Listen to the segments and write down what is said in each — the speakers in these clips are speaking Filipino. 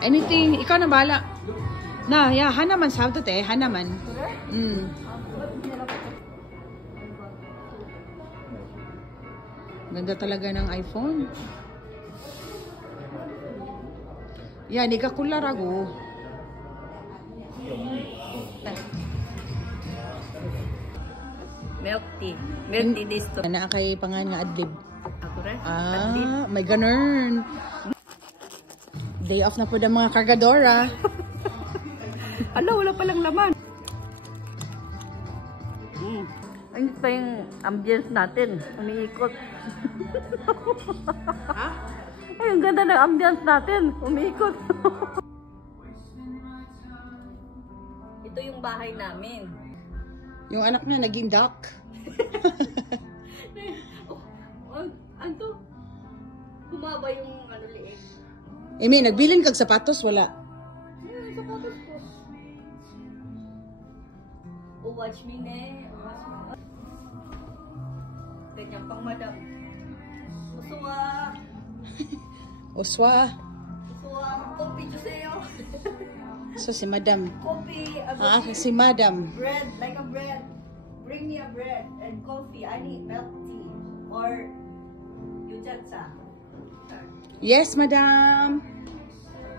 Anything, ikaw na bahala. Na, yeah, hanaman sabto te, hanaman. Ganda talaga ng iPhone. Yeah, di ka kular ako. Milk tea. Milk tea disto. Na kay pangan nga adlib. Ako rin? May ganun. Day off na po ng mga kargadora. Ala, wala palang laman. Ayun pa yung ambience natin. Umiikot. Ha? Ay, ang ganda ng ambience natin. Umiikot. Ito yung bahay namin. Yung anak na naging duck. Ano? Humaba yung ano liit. Emi, nagbilin kag sapatos, wala. Sapatos ko. Oh, watch me ne. Watch me. Ganyan pang madam. Usuwa. Uswa. Usuwa. Kopi Juseo. So si madam. Kopi. Si madam. Bread. Like a bread. Bring me a bread and coffee. I need milk tea. Or yujatsa. Yes, madam.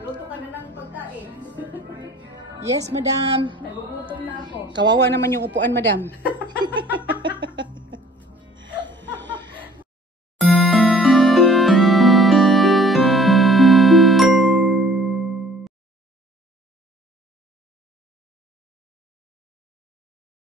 Luto ka na ng pagkain. Yes, madam. Nagugutom na ako. Kawawa naman yung upuan, madam.